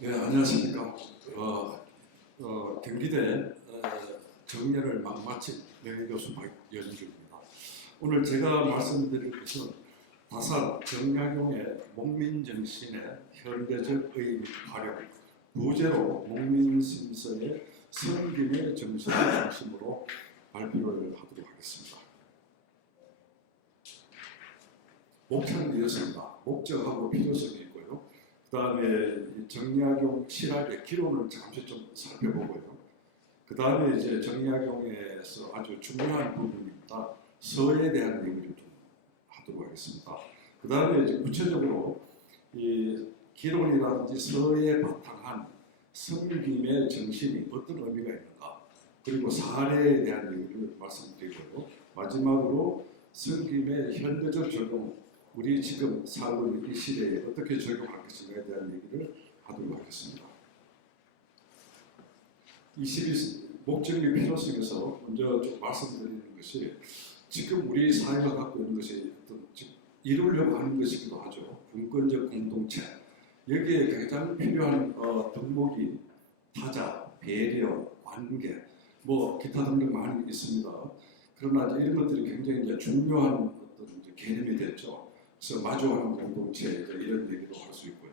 네, 안녕하십니까. 경기대 정예를 막 마친 명예교수 박여진입니다. 오늘 제가 말씀드릴 것은 다산 정약용의 목민정신의 현대적 의미 활용, 부제로 목민심서의 성김의 정신을 중심으로 발표를 하도록 하겠습니다. 목표는 이렇습니다. 목적하고 필요성이 있고요. 그 다음에 정약용 실학의 기론을 잠시 좀 살펴보고요. 그 다음에 이제 정약용에서 아주 중요한 부분입니다. 서에 대한 얘기를 좀 하도록 하겠습니다. 그 다음에 이제 구체적으로 이 기론이라든지 서에 바탕한 성김의 정신이 어떤 의미가 있는가, 그리고 사례에 대한 얘기를 말씀드리고요. 마지막으로 성김의 현대적 적용, 우리 지금 살고 있는 이 시대에 어떻게 적용할 것인가에 대한 얘기를 하도록 하겠습니다. 21 목적의 필요성에서 먼저 좀 말씀드리는 것이, 지금 우리 사회가 갖고 있는 것이 어떤 이루려고 하는 것이기도 하죠. 분권적 공동체. 여기에 가장 필요한 덕목이 타자, 배려, 관계, 뭐 기타 등등 많이 있습니다. 그러나 이런 것들이 굉장히 이제 중요한 어떤 개념이 됐죠. 그래서 마주하는 공동체 이런 얘기도 할 수 있고요.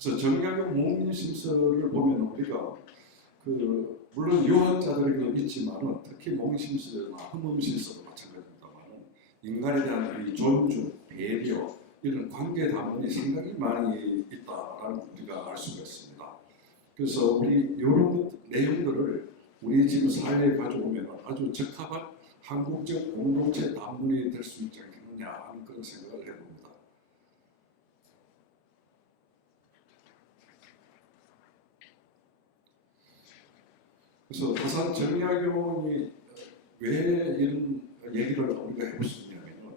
그래서 정약용 목민심서를 보면 우리가 물론 유학자들이 있지만은 특히 목민심서나 흠음심서도 마찬가지입니다만은 인간에 대한 이 존중, 배려 이런 관계 담론이 상당히 많이 있다라는 우리가 알 수가 있습니다. 그래서 우리 이런 내용들을 우리 지금 사회에 가져오면 아주 적합한 한국적 공동체 담론이 될 수 있지 않겠느냐 하는 그런 생각을 해봅니다. 그래서 다산 정약용이 왜 이런 얘기를 우리가 해볼 수 있냐면은,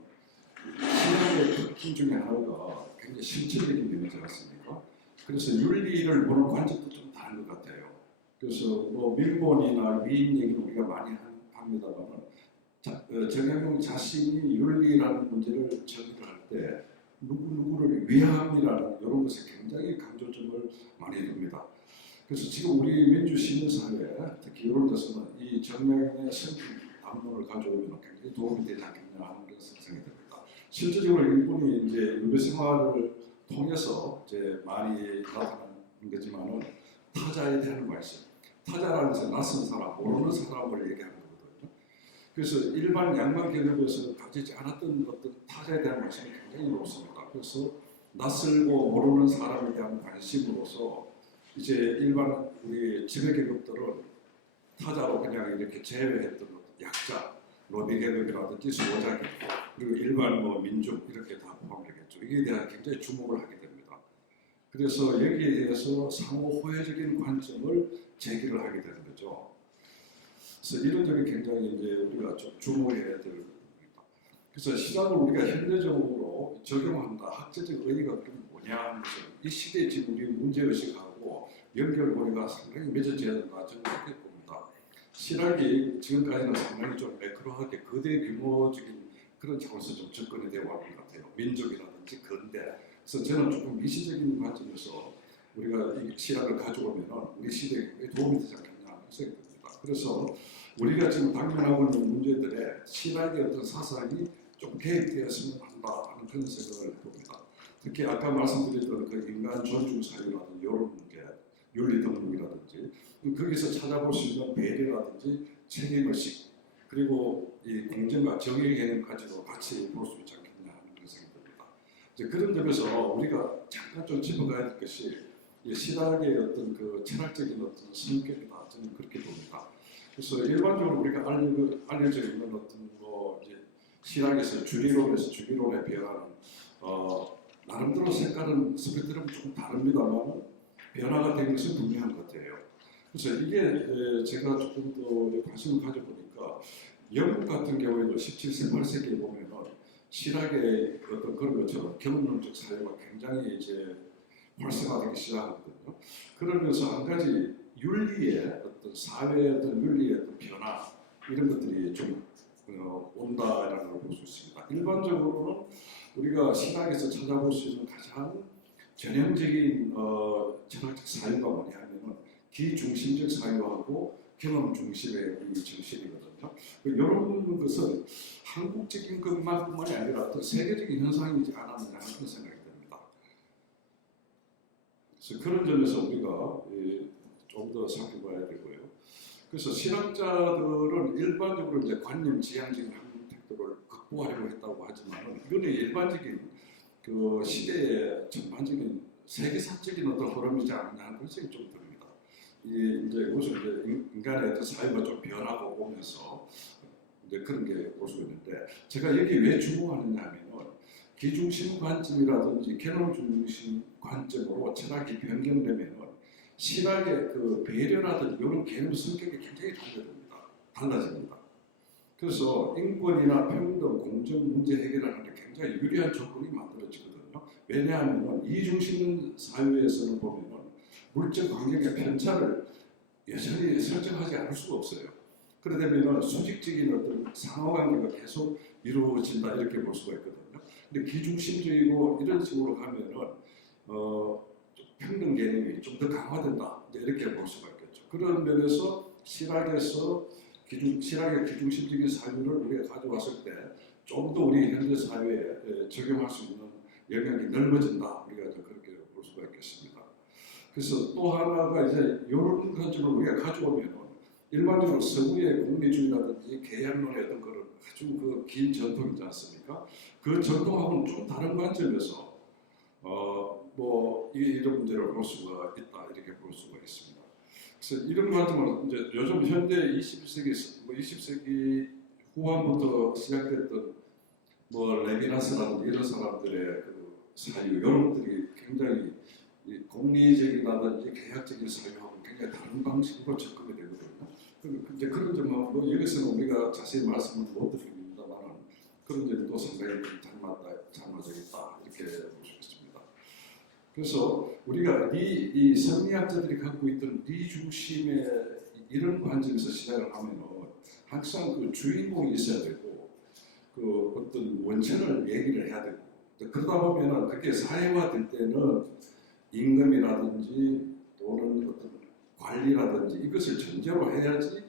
신학의 특징 중에 하나가 굉장히 실질적인 면이지 않습니까? 그래서 윤리를 보는 관점도 좀 다른 것 같아요. 그래서 뭐 밀본이나 위인 얘기는 우리가 많이 합니다만은, 정약용 자신이 윤리라는 문제를 정의를 할 때 누구를 위함이라는 이런 것에 굉장히 강조점을 많이 둡니다. 그래서 지금 우리 민주 시민사회, 특히 이런 데서는 이 정약용의 성품 담론을 가져오면 굉장히 도움이 되지 않겠냐 하는 그런 생각이 듭니다. 실질적으로 일본이 이제 유배 생활을 통해서 이제 많이 나타나는 거지만은 타자에 대한 관심, 타자라는 것은 낯선 사람, 모르는 사람을 얘기하는 거거든요. 그래서 일반 양반 계급에서 가지지 않았던 어떤 타자에 대한 관심이 굉장히 높습니다. 그래서 낯설고 모르는 사람에 대한 관심으로서 이제 일반 우리 지배계급들은 타자로 그냥 이렇게 제외했던 약자, 노비계급이라든지 수호자계급, 그리고 일반 뭐 민족 이렇게 다 포함되겠죠. 이에 대한 굉장히 주목을 하게 됩니다. 그래서 여기에 대해서 상호 호혜적인 관점을 제기를 하게 되는 거죠. 그래서 이런 점이 굉장히 이제 우리가 좀 주목해야 될 부분입니다. 그래서 시작을 우리가 현대적으로 적용한다, 학제적 의의가 그럼 뭐냐 하는 것을 이 시대에 지금 우리 문제의식하고 연결고리가 상당히 맺어져야 된다, 저는 그렇게 봅니다. 신학이 지금까지는 상당히 좀 매크로하게 거대 규모적인 그런 차원에서 좀 접근이 되어 왔는 것 같아요. 민족이라든지 근대. 그래서 저는 조금 미시적인 관점에서 우리가 이 신학을 가져오면 우리 시대에 도움이 되지 않겠냐 하는 생각이 듭니다. 그래서 우리가 지금 당면하고 있는 문제들에 신학의 어떤 사상이 좀 개입되었으면 한다 하는 그런 생각을 해봅니다. 특히 아까 말씀드렸던 그 인간 존중 사유라든지 이런 문제, 윤리 덕목이라든지 거기서 찾아볼 수 있는 배려라든지 책임의식, 그리고 이 공정과 정의 개념까지도 같이 볼 수 있지 않겠냐 하는 그런 생각이 듭니다. 이제 그런 점에서 우리가 잠깐 좀 짚어가야 될 것이 신학의 어떤 그 철학적인 어떤 성격이다, 저는 그렇게 봅니다. 그래서 일반적으로 우리가 알려져 있는 어떤 뭐 이제 신학에서 주기론에서 주기론에 비하는 나름대로 색깔은 스펙트럼이 조금 다릅니다만 변화가 된 것은 분명한 것 같아요. 그래서 이게 제가 조금 더 관심을 가져보니까 영국 같은 경우에도 17세, 18세기에 보면은 신학의 어떤 그런 것처럼 경험론적 사유가 굉장히 이제 활성화되기 시작하거든요. 그러면서 한 가지 윤리의 어떤 사회의 어떤 윤리의 어떤 변화 이런 것들이 좀 온다라는 걸 볼 수 있습니다. 일반적으로는 우리가 신학에서 찾아볼 수 있는 가장 전형적인 철학적 사유가 뭐냐면은 기중심적 사유하고 경험 중심의 이 정신이거든요. 이런 것은 한국적인 것만뿐만이 아니라 또 세계적인 현상이지 않았느냐 하는 그런 생각이 듭니다. 그래서 그런 점에서 우리가 좀 더 살펴봐야 되고요. 그래서 신학자들은 일반적으로 이제 관념 지향적인 한국 태도를 극복하려고 했다고 하지만 이거는 일반적인 그 시대의 전반적인 세계사적인 어떤 흐름이지 않느냐 하는 그런 생각이 좀 듭니다. 이제 무슨 이제 인간의 어떤 사회가 좀 변하고 오면서 이제 그런 게 볼 수 있는데 제가 여기 왜 주목하느냐 하면은 기중심 관점이라든지 개념 중심 관점으로 철학이 변경되면은 신학의 그 배려라든지 이런 개념 성격이 굉장히 달라집니다. 그래서 인권이나 평등, 공정 문제 해결하는 데 굉장히 유리한 조건이 만들어지거든요. 왜냐하면 이중심 사회에서는 보면은 물적 환경의 편차를 여전히 설정하지 않을 수가 없어요. 그러다 보면 수직적인 어떤 상호관계가 계속 이루어진다 이렇게 볼 수가 있거든요. 근데 기중심적이고 이런 식으로 가면은 평등 개념이 좀 더 강화된다 이렇게 볼 수가 있겠죠. 그런 면에서 신학에서 신학의 기중심적인 사유를 우리가 가져왔을 때 좀 더 우리 현대 사회에 적용할 수 있는 영역이 넓어진다 우리가 그렇게 볼 수가 있겠습니다. 그래서 또 하나가 이제 이런 관점을 우리가 가져오면 일반적으로 서구의 공리주의라든지 계약론의 어떤 그런 아주 그 긴 전통이지 않습니까? 그 전통하고는 좀 다른 관점에서 이런 문제를 볼 수가 있다 이렇게 볼 수가 있습니다. 그래서 이런 관점은 이제 요즘 현대 20세기 후반부터 시작됐던 레비나스라든지 이런 사람들의 그 사유 이런 것들이 굉장히 공리적이라든지 계약적인 사유하고 굉장히 다른 방식으로 접근이 되거든요. 이제 그런 점은 여기서는 우리가 자세히 말씀을 못 드립니다만 그런 점도 상당히 닮아져 있다 이렇게 볼 수 있습니다. 그래서 우리가 이 성리학자들이 갖고 있던 리 중심의 이런 관점에서 시작을 하면은 항상 그 주인공이 있어야 되고 그 어떤 원천을 얘기를 해야 되고 그러다 보면은 그게 사회화될 때는 임금이라든지 또는 어떤 관리라든지 이것을 전제로 해야지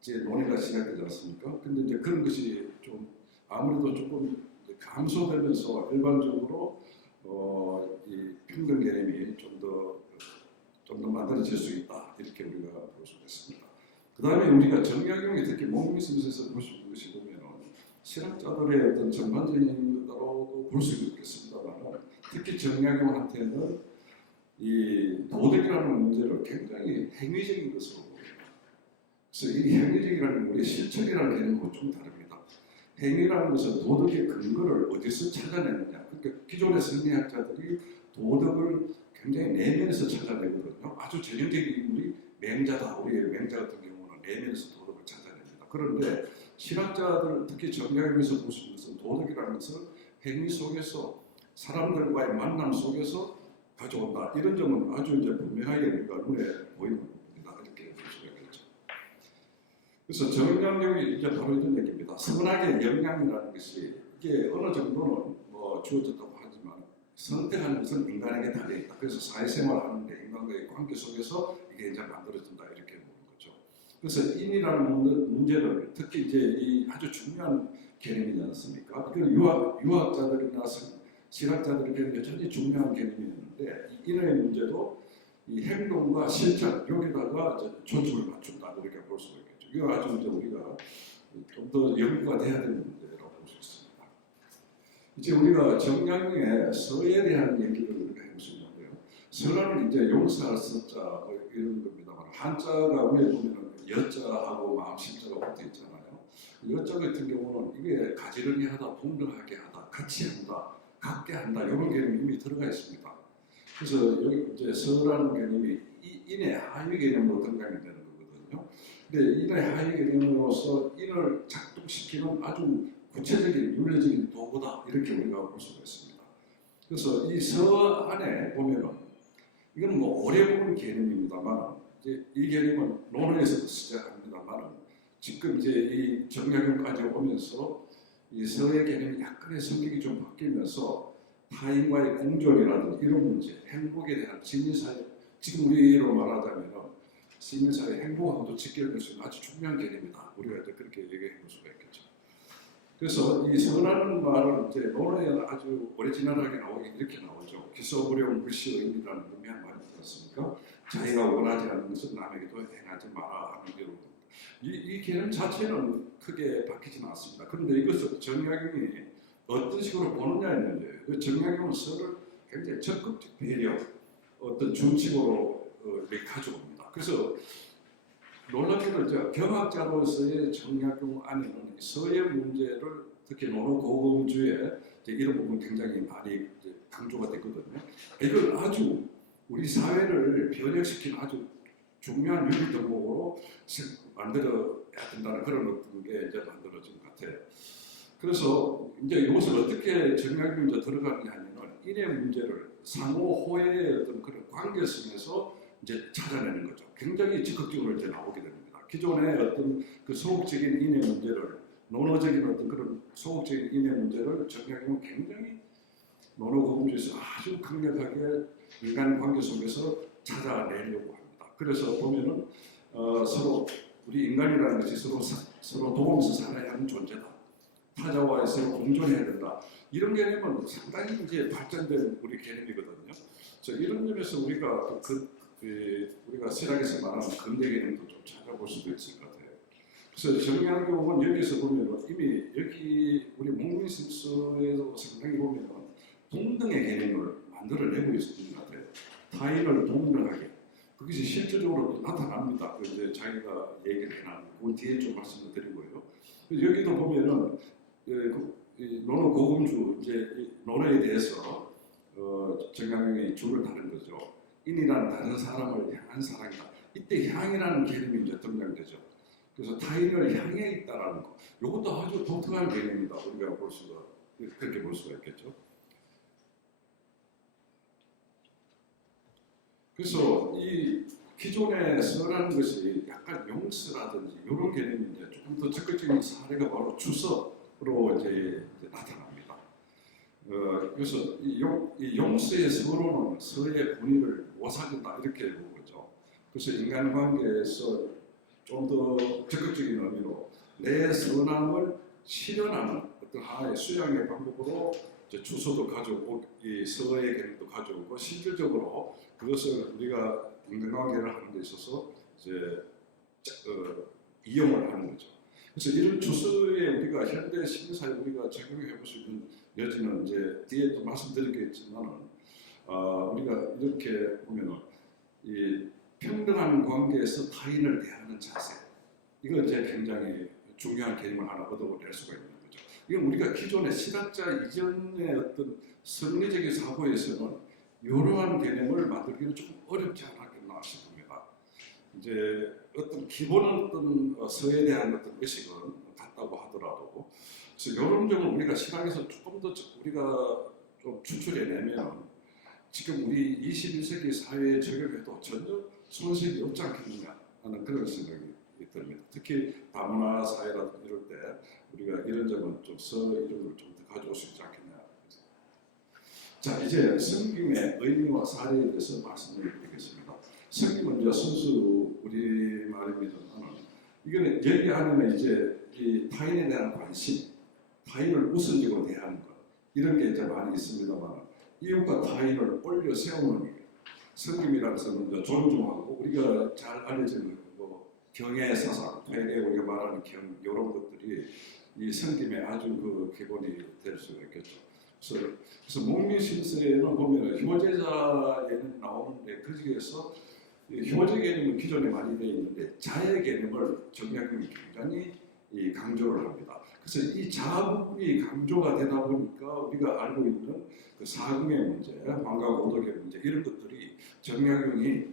이제 논의가 시작되지 않습니까? 근데 이제 그런 것이 좀 아무래도 조금 감소되면서 일반적으로 이 평등 개념이 좀 더 만들어질 수 있다 이렇게 우리가 볼 수 있습니다. 그 다음에 우리가 정약용이 특히 목미스에서 볼 수 있는 것이 보면 신학자들의 어떤 전반적인 것으로도 볼 수 있겠습니다만 특히 정약용한테는 이 도덕이라는 문제를 굉장히 행위적인 것으로 보여요. 그래서 이 행위적이라는 게 우리 실천이라는 개념하고 좀 다릅니다. 행위라는 것은 도덕의 근거를 어디서 찾아내느냐. 그러니까 기존의 성리학자들이 도덕을 굉장히 내면에서 찾아내거든요. 아주 전형적인 인물이 맹자다. 우리의 맹자 같은 경우는 내면에서 도덕을 찾아냅니다. 그런데 신학자들 특히 정약용에서 볼 수 있는 것은 도덕이라는 것은 행위 속에서 사람들과의 만남 속에서 가져온다. 이런 점은 아주 이제 분명하게 우리가 눈에 보이는 부분이다. 이렇게 볼 수가 있겠죠. 그래서 정약용이 이제 바로 이런 얘기입니다. 선악의 영향이라는 것이 이게 어느 정도는 주어졌다고 하지만 선택하는 것은 인간에게 달려있다. 그래서 사회생활하는데 인간과의 관계 속에서 이게 이제 만들어진다. 이렇게 보는 거죠. 그래서 인이라는 문제를 특히 이제 이 아주 중요한 개념이지 않습니까? 유학자들이나 신학자들에게는 여전히 중요한 개념이었는데 이 인의 문제도 이 행동과 실천 여기다가 초점을 맞춘다 이렇게 볼 수가 있겠죠. 이거 아주 이제 우리가 좀 더 연구가 돼야 되는 문제라고 볼 수 있습니다. 이제 우리가 정약용의 서에 대한 얘기를 우리가 해볼 수 있는데요. 서라는 이제 용서할 서자 이런 겁니다만 한자가 위에 보면 여자하고 마음심자가 붙어 있잖아요. 여자 같은 경우는 이게 가지런히 하다, 동등하게 하다, 같이 한다, 같게 한다 이런 개념이 이미 들어가 있습니다. 그래서 여기 이제 서라는 개념이 인의 하위 개념으로 등장이 되는 거거든요. 근데 인의 하위 개념으로서 인을 작동시키는 아주 구체적인 윤리적인 도구다 이렇게 우리가 볼 수가 있습니다. 그래서 이 서 안에 보면은 이건 오래 본 개념입니다만 이제 이 개념은 논어에서 시작합니다만 지금 이제 이 정약용까지 오면서 이 서의 개념이 약간의 성격이 좀 바뀌면서 타인과의 공존이라든지 이런 문제, 행복에 대한 시민사회, 지금 우리로 말하자면 시민사회 행복하고도 직결될 수 있는 아주 중요한 개념이다. 우리가 이제 그렇게 얘기해 볼 수가 있겠죠. 그래서 이 선이라는 말은 이제 논어에는 아주 오리지널하게 나오긴 이렇게 나오죠. 기소부령 불시의인이라는 의미한 말이 들었으니까 자기가 원하지 않는 것은 남에게도 행하지 마라 하는 대로 이 개념 자체는 크게 바뀌지는 않습니다. 그런데 이것을 정약용이 어떤 식으로 보느냐의 문제예요. 그 정약용은 서를 굉장히 적극적 배려, 어떤 준칙으로 이렇게 가져옵니다. 그래서 놀랍게도 경학자로서의 정약용 안에는 서의 문제를 특히 노노고금주의 이런 부분 굉장히 많이 강조가 됐거든요. 이걸 아주 우리 사회를 변혁시킨 아주 중요한 유리 덕목으로 만들어야 된다는 그런 어떤 게 이제 만들어진 것 같아요. 그래서 이제 이것을 어떻게 정약용이 이제 들어가느냐 하면은 인의 문제를 상호 호혜의 어떤 그런 관계성에서 이제 찾아내는 거죠. 굉장히 적극적으로 이제 나오게 됩니다. 기존의 어떤 그 소극적인 인의 문제를 논어적인 어떤 그런 소극적인 인의 문제를 정약용은 굉장히 논어고금주에서 아주 강력하게 인간 관계 속에서 찾아내려고 합니다. 그래서 보면은 서로 우리 인간이라는 것이 서로 도움에서 살아야 하는 존재다. 타자와의 서로 공존해야 된다. 이런 개념은 상당히 이제 발전된 우리 개념이거든요. 그래서 이런 점에서 우리가 우리가 실학에서 말하는 근대 개념도 좀 찾아볼 수도 있을 것 같아요. 그래서 정약용은 여기서 보면은 이미 여기 우리 목민심서에도 상당히 보면은 동등의 개념을 만들어내고 있는 것 같아요. 타인을 동등하게. 그것이 실질적으로 나타납니다. 그 이제 자기가 얘기를 해놨는 그 뒤에 좀 말씀을 드리고요. 여기도 보면은 논어 고금주 이제 논어에 대해서 정약용이 줄을 다른 거죠. 인이라는 다른 사람을 향한 사랑이다. 이때 향이라는 개념이 이제 등장되죠. 그래서 타인을 향해 있다라는 거. 이것도 아주 독특한 개념이다. 우리가 그렇게 볼 수가 있겠죠. 그래서 이 기존에 서라는 것이 약간 용서라든지 이런 개념인데 조금 더 적극적인 사례가 바로 주서로 이제 나타납니다. 그래서 이 용서의 서로는 서의 본의를 오사진다 이렇게 보죠. 그래서 인간관계에서 좀 더 적극적인 의미로 내 선함을 실현하는 어떤 하나의 수양의 방법으로 주소도 가져오고 이 서의 개념도 가져오고 실질적으로 그것을 우리가 인간관계를 하는 데 있어서 이제 이용을 하는 거죠. 그래서 이런 주소에 우리가 현대 시민사회 우리가 적용해 볼 수 있는 여지는 이제 뒤에 또 말씀드리겠지만 우리가 이렇게 보면은 이 평등한 관계에서 타인을 대하는 자세 이거 이제 굉장히 중요한 개념을 하나 얻어낼 수가 있는 거죠. 이건 우리가 기존의 실학자 이전의 어떤 성리적인 사고에서는 이러한 개념을 만들기는 조금 어렵지 않았겠나 싶습니다. 이제 어떤 기본 어떤 서에 대한 어떤 의식은 같다고 하더라도 그래서 이런 점을 우리가 실학에서 조금 더 우리가 좀 추출해내면 지금 우리 21세기 사회에 적용해도 전혀 손색이 없지 않겠느냐 하는 그런 생각이 듭니다. 특히 다문화 사회라든지 이럴 때 우리가 이런 점은 좀 이런 걸 좀 더 가져올 수 있지 않겠냐. 자 이제 성김의 의미와 사례에 대해서 말씀을 드리겠습니다. 성김은 이제 순수 우리 말입니다만 이거는 여기 안에는 이제 이 타인에 대한 관심, 타인을 우선적으로 대하는 것 이런 게 이제 많이 있습니다만 이웃과 타인을 올려 세우는 일. 성김이라는 것은 존중하고 우리가 잘 알려진 경의 사상, 되게 우리가 말하는 경 이런 것들이 이 성김의 아주 그 기본이 될 수가 있겠죠. 그래서 목민심서에는 보면 효제자에는 나오는데 그 중에서 효제 개념은 기존에 많이 되어 있는데 자의 개념을 정약용이 굉장히 강조를 합니다. 그래서 이 자 부분이 강조가 되다 보니까 우리가 알고 있는 그 사금의 문제, 환가고덕의 문제 이런 것들이 정약용이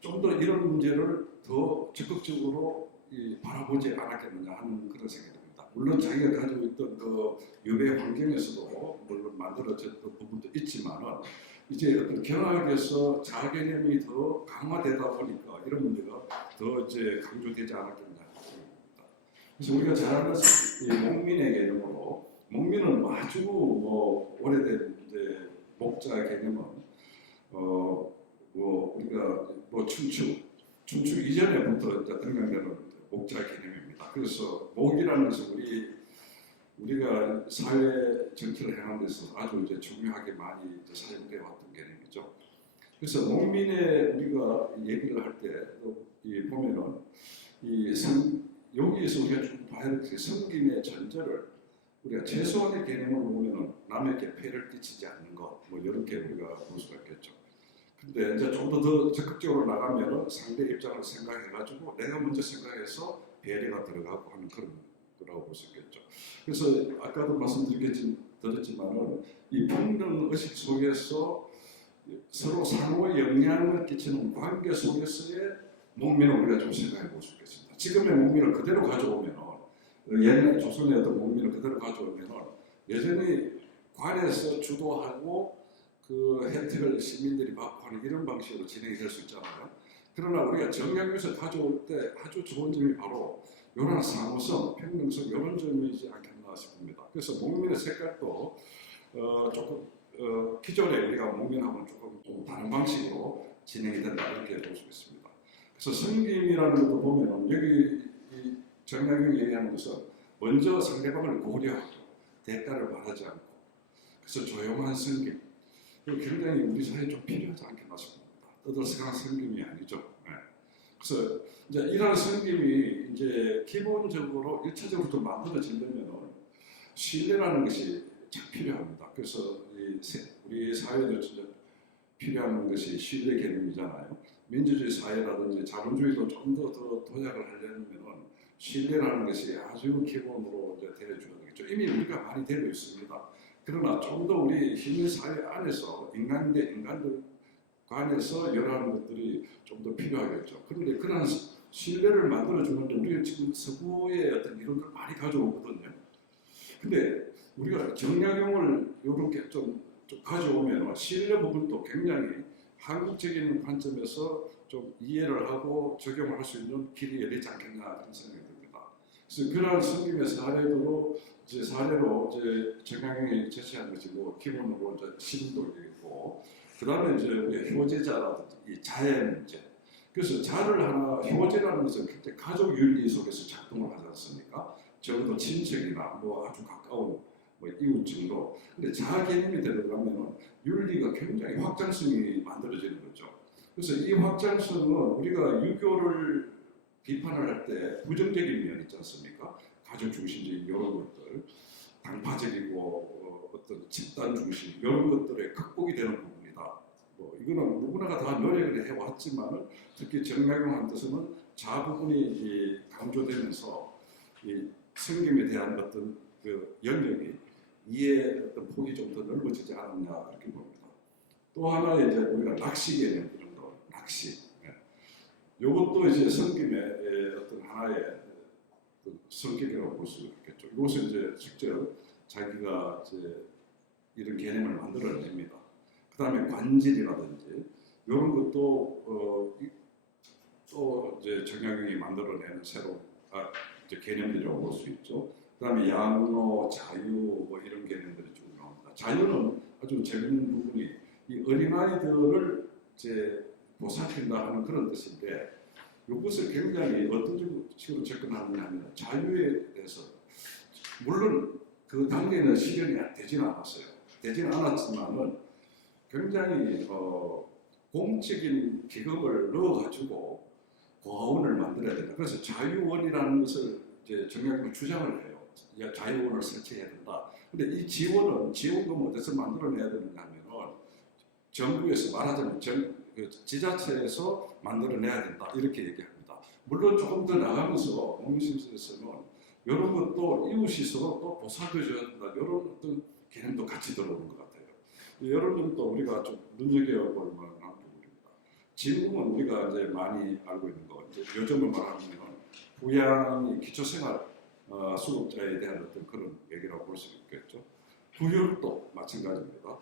좀 더 이런 문제를 더 적극적으로 바라보지 않았겠느냐 하는 그런 생각이 듭니다. 물론 자기가 가지고 있던 그 유배 환경에서도 물론 만들어졌던 부분도 있지만은 이제 어떤 경학에서 자 개념이 더 강화되다 보니까 이런 문제가 더 이제 강조되지 않았겠나 싶습니다. 그래서 우리가 잘 아는 이 목민의 개념으로 목민은 아주 오래된 이제 목자 개념은 뭐 우리가 뭐 춘추 이전에부터 이제 등장되는 목자 개념입니다. 그래서 목이라는 것은 우리가 사회 정치를 행하는 데서 아주 이제 중요하게 많이 사용되어 왔던 개념이죠. 그래서 농민의 우리가 얘기를 할 때 보면은 여기에서 우리가 좀 봐야 될 게 섬김의 전제를 우리가 최소한의 개념을 보면은 남에게 폐를 끼치지 않는 것, 뭐 이렇게 우리가 볼 수가 있겠죠. 근데 이제 좀 더 적극적으로 나가면은 상대 입장을 생각해가지고 내가 먼저 생각해서 배려가 들어가고 하는 그런 거라고 볼 수 있겠죠. 그래서 아까도 말씀드렸지만은 이 평등 의식 속에서 서로 상호 영향을 끼치는 관계 속에서의 농민을 우리가 좀 생각해 볼 수 있겠습니다. 지금의 농민을 그대로 가져오면 옛날 조선의 어떤 농민을 그대로 가져오면 여전히 관에서 주도하고 그 혜택을 시민들이 받고 하는 이런 방식으로 진행이 될 수 있잖아요. 그러나 우리가 정약에서 가져올 때 아주 좋은 점이 바로 이런 상호성, 평등성 이런 점이지 않겠나 싶습니다. 그래서 농민의 색깔도 조금 기존에 우리가 농민하고는 조금 좀 다른 방식으로 진행이 된다 이렇게 볼 수 있습니다. 그래서 섬김이라는 것도 보면 여기 이 정약용이 얘기하는 것은 먼저 상대방을 고려하고 대가를 바라지 않고 그래서 조용한 섬김 굉장히 우리 사회에 좀 필요하지 않겠나 싶습니다. 떠들썩한 섬김이 아니죠. 네. 그래서 이제 이러한 섬김이 이제 기본적으로 1차적으로 좀 만들어지려면 신뢰라는 것이 참 필요합니다. 그래서 우리 사회에 진짜 필요한 것이 신뢰 개념이잖아요. 민주주의 사회라든지 자본주의도 좀 더 도약을 하려면 신뢰라는 것이 아주 기본으로 이제 되어줘야 되겠죠. 이미 우리가 많이 되고 있습니다. 그러나 좀 더 우리 현대 사회 안에서 인간 대 인간들 간에서 여러 것들이 좀 더 필요하겠죠. 그런데 그런 신뢰를 만들어주는데 우리가 지금 서구의 어떤 이론들 많이 가져오거든요. 근데 우리가 정약용을 이렇게 좀 가져오면 신뢰 부분도 굉장히 한국적인 관점에서 좀 이해를 하고 적용을 할 수 있는 길이 열리지 않겠나 그런 생각이 듭니다. 그래서 그러한 섬김의 사례로 정약용이 제시한 것이 뭐 기본으로 이제 신도이고 그다음에 이제 우리 효제자라든지 이 자의 문제. 그래서 자를 하나 효제라는 것은 굉장히 가족 윤리 속에서 작동을 하지 않습니까? 적어도 친척이나 뭐 아주 가까운 뭐 이웃 정도. 근데 자 개념이 들어가면 윤리가 굉장히 확장성이 만들어지는 거죠. 그래서 이 확장성은 우리가 유교를 비판을 할 때 부정적인 면이 있지 않습니까? 가족 중심적인 이런 것들, 당파적이고 어떤 집단 중심 이런 것들의 극복이 되는 부분이다. 뭐 이거는 누구나가 다 노력을 해왔지만은 특히 정약용한테서는 자 부분이 강조되면서 이 성김에 대한 어떤 그 영역이 이해 어떤 폭이 좀 더 넓어지지 않았냐 이렇게 봅니다. 또 하나 이제 우리가 낚시 개념 이런 거 낚시. 이것도 이제 성김의 어떤 하나의 성격이라고 볼 수 있겠죠. 이것은 이제 직접 자기가 이제 이런 개념을 만들어냅니다. 그 다음에 관질이라든지 이런 것도 또 이제 정약용이 만들어내는 새로운 이제 개념들이라고 볼 수 있죠. 그 다음에 양로, 자유 뭐 이런 개념들이 좀 나옵니다. 자유는 아주 재밌는 부분이 이 어린아이들을 이제 보살핀다 하는 그런 뜻인데 이것을 굉장히 어떤 식으로 접근하느냐 하면 자유에 대해서 물론 그 단계는 실현이 되지는 않았어요. 되지는 않았지만은 굉장히 공적인 기금을 넣어가지고 고아원을 만들어야 된다. 그래서 자유원이라는 것을 이제 정약용이 주장을 해요. 자유원을 설치해야 된다. 근데 이 지원금 어디서 만들어내야 되느냐 하면은 정부에서 말하자면 지자체에서 만들어내야 된다. 이렇게 얘기합니다. 물론 조금 더 나가면서 농민심에서는 이런 것도 이웃이 서로 또 보살펴줘야 된다. 이런 어떤 개념도 같이 들어오는 것 같아요. 이런 점도 우리가 좀 눈여겨볼 만한 부분입니다. 지금은 우리가 이제 많이 알고 있는 거, 이제 요즘을 말하면 부양이 기초생활 수급자에 대한 어떤 그런 얘기라고 볼 수 있겠죠. 구휼도 마찬가지입니다.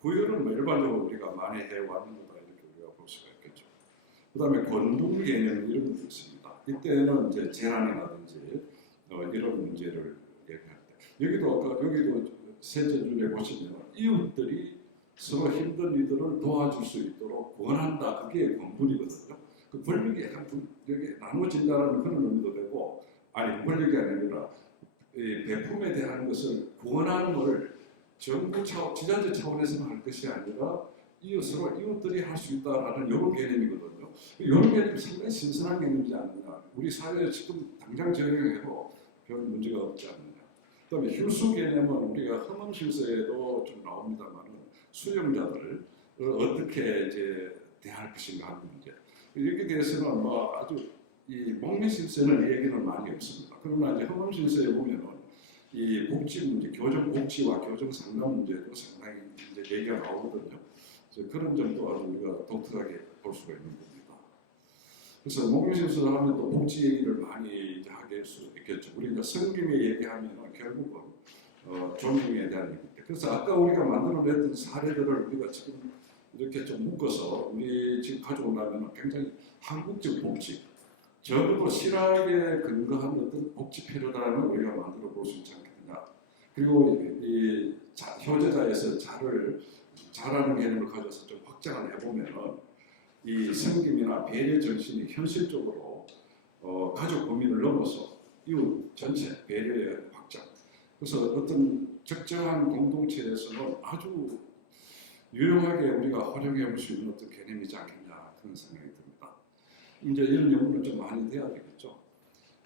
구휼은 뭐 일반적으로 우리가 많이 해왔는 거다 이렇게 우리가 볼 수가 있겠죠. 그다음에 권분 개념 이런 것도 있습니다. 이때는 이제 재난이라든지 이런 문제를 얘기할 때 여기도 셋째 줄에 보시면 이웃들이 서로 힘든 이들을 도와줄 수 있도록 권한다. 그게 권분이거든요. 그 권력이 약간 여기 나눠진다는 그런 의미도 되고, 아니 권력이 아니라 이 배품에 대한 것을 권하는 걸 정부 차원, 지자체 차원에서는 할 것이 아니라 이웃으로 이웃들이 할 수 있다라는 이런 개념이거든요. 이런 개념이 상당히 신선한 개념이지 않느냐. 우리 사회에 지금 당장 적용해도 별 문제가 없지 않느냐. 그다음에 휴수 개념은 우리가 헌금실서에도 좀 나옵니다만 수용자들을 어떻게 이제 대할 것인가 하는 문제. 여기에 대해서는 뭐 아주 이 목매실서는 얘기는 많이 없습니다. 그러나 이제 헌금실서에 보면은 이 복지 문제, 교정 복지와 교정 상담 문제도 상당히 이제 얘기가 나오거든요. 그래서 그런 점도 아주 우리가 독특하게 볼 수가 있는 겁니다. 그래서 목매실서 하면 또 복지 얘기를 많이 이제 하게 할 수 있겠죠. 우리가 성김에 얘기하면 결국은 존중에 대한 얘기입니다. 그래서 아까 우리가 만들어냈던 사례들을 우리가 지금 이렇게 좀 묶어서 우리 지금 가져오려면 굉장히 한국적 복지, 적어도 실학에 근거한 어떤 복지 패러다임을 우리가 만들어 볼 수 있지 않겠느냐. 그리고 이 효자자에서 잘하는 개념을 가져서 좀 확장을 해보면은 이 섬김이나 배려 정신이 현실적으로 가족 범위를 넘어서 이웃 전체 배려의 확장. 그래서 어떤 적정한 공동체에서는 아주 유용하게 우리가 활용해 볼 수 있는 어떤 개념이지 않겠냐 그런 생각이 듭니다. 이제 이런 연구는 좀 많이 돼야 되겠죠.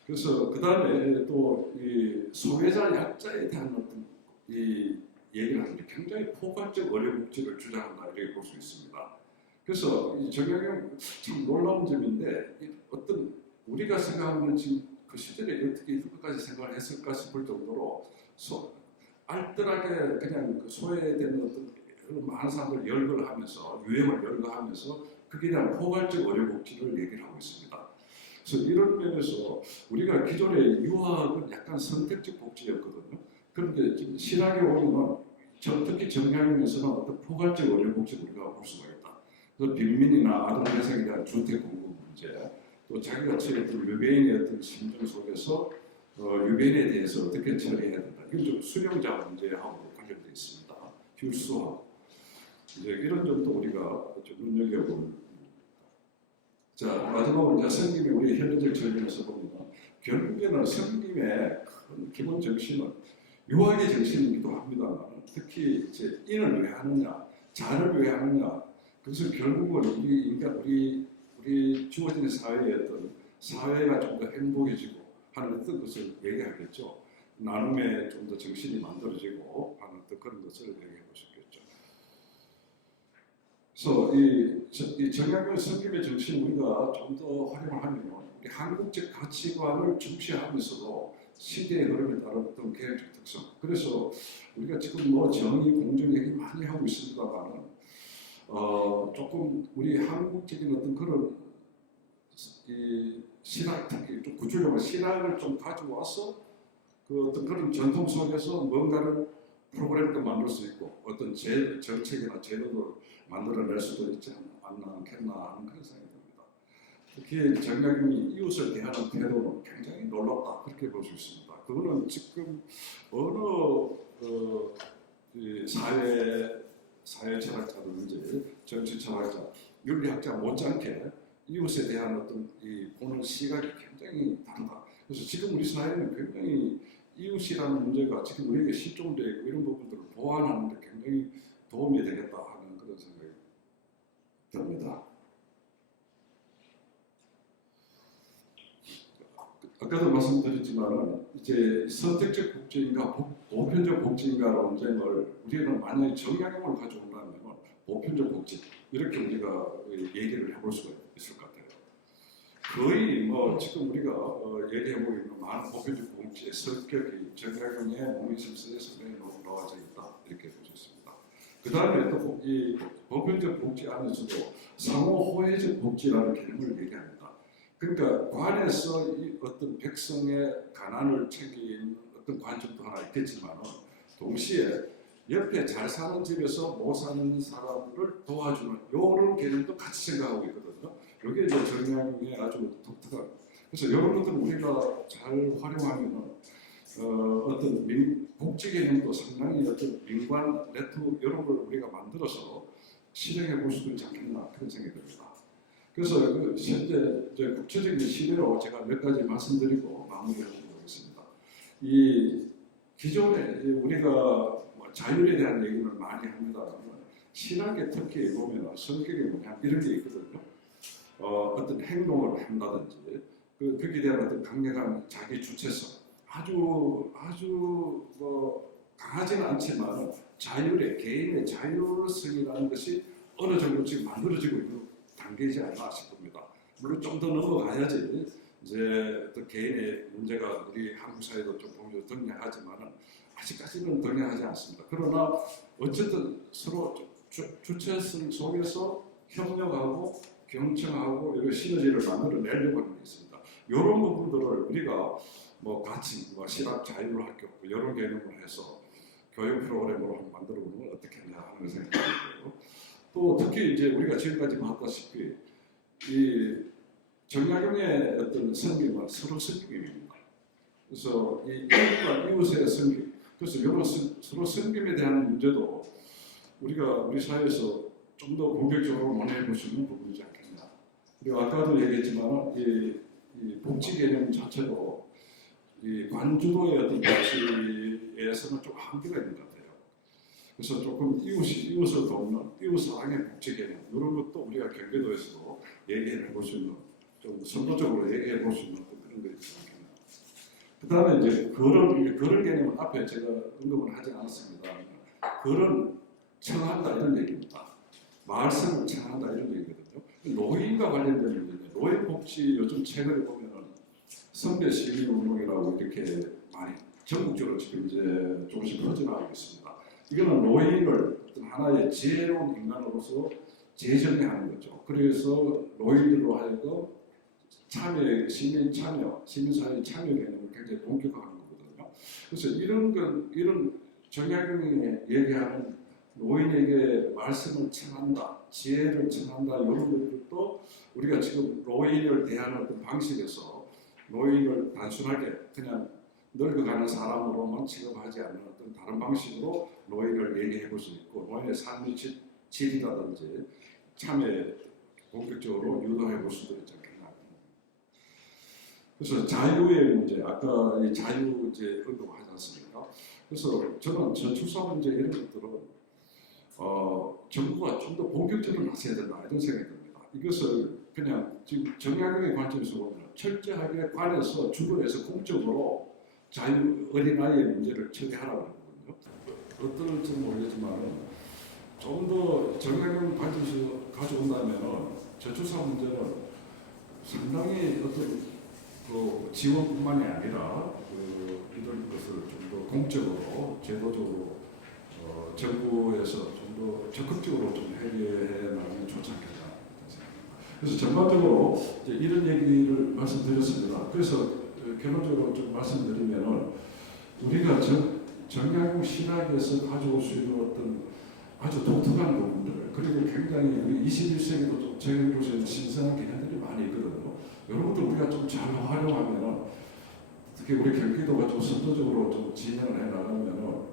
그래서 그 다음에 또 이 소외자 약자에 대한 어떤 이 얘기를 하는데 굉장히 포괄적 의료복지를 주장한다 이렇게 볼 수 있습니다. 그래서 이 정약용 참 놀라운 점인데 어떤 우리가 생각하는 지금 그 시절에 어떻게 이렇게까지 생각을 했을까 싶을 정도로 알뜰하게 그냥 그 소외되는 어떤 많은 사람들 열거하면서 유행을 열거하면서 그에 대한 포괄적 의료복지를 얘기를 하고 있습니다. 그래서 이런 면에서 우리가 기존의 유학은 약간 선택적 복지였거든요. 그런데 지금 신학에 오면 특히 정약용에서는 어떤 포괄적 의료복지를 우리가 볼 수가 있다. 그래서 빈민이나 아동 대상에 대한 주택 공급 문제, 또 자기가 처했던 유배인의 어떤 심정 속에서 유배인에 대해서 어떻게 처리해야 된다. 이건 좀 수용자 문제하고 관련되어 있습니다. 휴수하고 이제 이런 점도 우리가 좀 눈여겨볼. 자 마지막으로 이제 성김이 우리 현대적 전쟁에서 보면 결국에는 성김의 큰 기본 정신은 유학의 정신이기도 합니다만 특히 이제 인을 왜 하느냐, 자를 왜 하느냐. 그것은 결국은 우리 주어진 사회의 어떤 사회가 좀 더 행복해지고 하는 어떤 것을 얘기하겠죠. 나눔에 좀 더 정신이 만들어지고 하는 어떤 그런 것을 얘기해 보시겠죠. 그래서 이 정약용 성김의 정신 우리가 좀 더 활용을 하면 우리 한국적 가치관을 중시하면서도 시대의 흐름에 따른 어떤 개혁적 특성. 그래서 우리가 지금 뭐 정의, 공정 얘기 많이 하고 있습니다만은 조금 우리 한국적인 어떤 그런 이 신학, 특히 좀 구체적으로 신학을 좀 가지고 와서 그 어떤 그런 전통 속에서 뭔가를 프로그램도 만들 수 있고 어떤 정책이나 제도를 만들어낼 수도 있지 않겠나 하는 그런 생각이 듭니다. 특히 정약용이 이웃을 대하는 태도는 굉장히 놀랍다 그렇게 볼 수 있습니다. 그거는 지금 어느 사회 철학자든지 정치 철학자, 윤리학자 못지않게 이웃에 대한 어떤 이 보는 시각이 굉장히 다르다. 그래서 지금 우리 사회는 굉장히 이웃이라는 문제가 지금 우리에게 실종되어 있고 이런 부분들을 보완하는 데 굉장히 도움이 되겠다 하는 그런 생각이 듭니다. 아까도 말씀드렸지만 이제 선택적 복지인가 보편적 복지인가 논쟁을 우리는 만약에 정약용을 가져온다면 보편적 복지 이렇게 우리가 얘기를 해볼 수가 있을 것 같아요. 거의 뭐 지금 우리가 얘기해보고 있는 많은 보편적 복지의 성격이 정약용의 목매실서에 상당히 나와져 있다 이렇게 볼 수 있습니다. 그 다음에 또 이 보편적 복지 안에서도 상호호혜적 복지라는 개념을 얘기합니다. 그러니까 관에서 이 어떤 백성의 가난을 챙기는 어떤 관점도 하나 있겠지만 동시에 옆에 잘 사는 집에서 못 사는 사람들을 도와주는 이런 개념도 같이 생각하고 있거든요. 이게 이제 정약용의 아주 독특한. 그래서 이런 것들을 우리가 잘 활용하면은 어떤 복지 개념도 상당히 어떤 민관 네트워크 이런 걸 우리가 만들어서 실행해 볼 수도 있지 않겠나 그런 생각이 듭니다. 그래서 그 현재 이제 국제적인 시대로 제가 몇 가지 말씀드리고 마무리하도록 하겠습니다. 이 기존에 우리가 뭐 자율에 대한 얘기를 많이 합니다만 신학의 특히 보면 성격에 보면 이런 게 있거든요. 어떤 행동을 한다든지 거기에 대한 어떤 강력한 자기 주체성 아주 뭐 강하지는 않지만 자율의 개인의 자율성이라는 것이 어느 정도 지금 만들어지고 있는 단계이지 않나 싶습니다. 물론 좀 더 넘어가야지 이제 또 개인의 문제가 우리 한국 사회도 좀 보면 등장하지만 아직까지는 등장하지 않습니다. 그러나 어쨌든 서로 주체성 속에서 협력하고 경청하고 이런 시너지를 만들어내려고 하는 게 있습니다. 이런 부분들을 우리가 뭐 같이 뭐 실학 자율 학교 이런 개념을 해서 교육 프로그램으로 한번 만들어 보는 건 어떻겠냐 하는 생각이 들고요. 또 특히 이제 우리가 지금까지 봤다시피 이 정약용의 어떤 섬김은 서로 섬김입니다. 그래서 이 이웃과 이웃의 섬김, 그래서 이런 서로 섬김에 대한 문제도 우리 사회에서 좀 더 본격적으로 논의해 볼 수 있는 부분이지 않겠냐. 그리고 아까도 얘기했지만 이 복지 개념 자체도 이 관주도의 어떤 복지에서는 좀 한계가 있는 것 같아요. 그래서 조금 이웃을 돕는 이웃 사랑의 복지 개념 이런 것도 우리가 경기도에서도 얘기해 볼 수 있는 좀 선도적으로 얘기해 볼 수 있는 그런 거 있지 않겠나. 그 다음에 이제 그런 개념은 앞에 제가 언급은 하지 않았습니다. 그런 청한다 이런 얘기입니다. 말씀을 청한다 이런 얘기거든요. 노인과 관련된 문제인데 노인 복지 요즘 최근에 보면은 선배 시민 운동이라고 이렇게 많이 전국적으로 지금 이제 조금씩 퍼져나가고 있습니다. 이거는 노인을 어떤 하나의 지혜로운 인간으로서 재정의하는 거죠. 그래서 노인들로 하여금 시민사회 참여 개념을 굉장히 본격화하는 거거든요. 그래서 이런 정약용이 얘기하는 노인에게 말씀을 청한다, 지혜를 청한다 이런 것들도 우리가 지금 노인을 대하는 어떤 방식에서 노인을 단순하게 그냥 늙어가는 사람으로만 취급하지 않는 어떤 다른 방식으로 노인을 얘기해 볼 수 있고 노인의 삶의 질이라든지 참여에 본격적으로 유도해 볼 수도 있지 않겠나. 그래서 자유의 문제, 아까 이 자유 이제 언급하지 않습니까? 그래서 저는 저출산 문제 이런 것들은 정부가 좀 더 본격적으로 나서야 된다 이런 생각이 듭니다. 이것을 그냥 지금 정약용의 관점에서 보면 철저하게 관해서 주도해서 공적으로 자유 어린아이의 문제를 처리하라고 하거든요. 어떨지 모르겠지만 좀 더 정약용 관점에서 가져온다면 저출산 문제는 상당히 어떤 지원뿐만이 아니라 이런 것을 좀 더 공적으로 제도적으로 정부에서 좀 더 적극적으로 좀 해결해 나가면 좋지 않겠나 생각합니다. 그래서 전반적으로 이제 이런 얘기를 말씀드렸습니다. 그래서 결론적으로 좀 말씀드리면은 우리가 정약용 신학에서 가져올 수 있는 어떤 아주 독특한 부분들 그리고 굉장히 우리 21세기도 좀 적용될 수 있는 신선한 개념들이 많이 있거든요. 이런 것들 우리가 좀 잘 활용하면은 특히 우리 경기도가 좀 선도적으로 좀 진행을 해 나가면은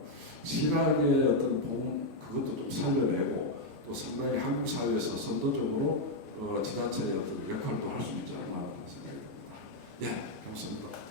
신학의 어떤 본 그것도 좀 살려내고 또 상당히 한국 사회에서 선도적으로 지자체의 어떤 역할도 할 수 있지 않나 생각이 듭니다. 예, 감사합니다.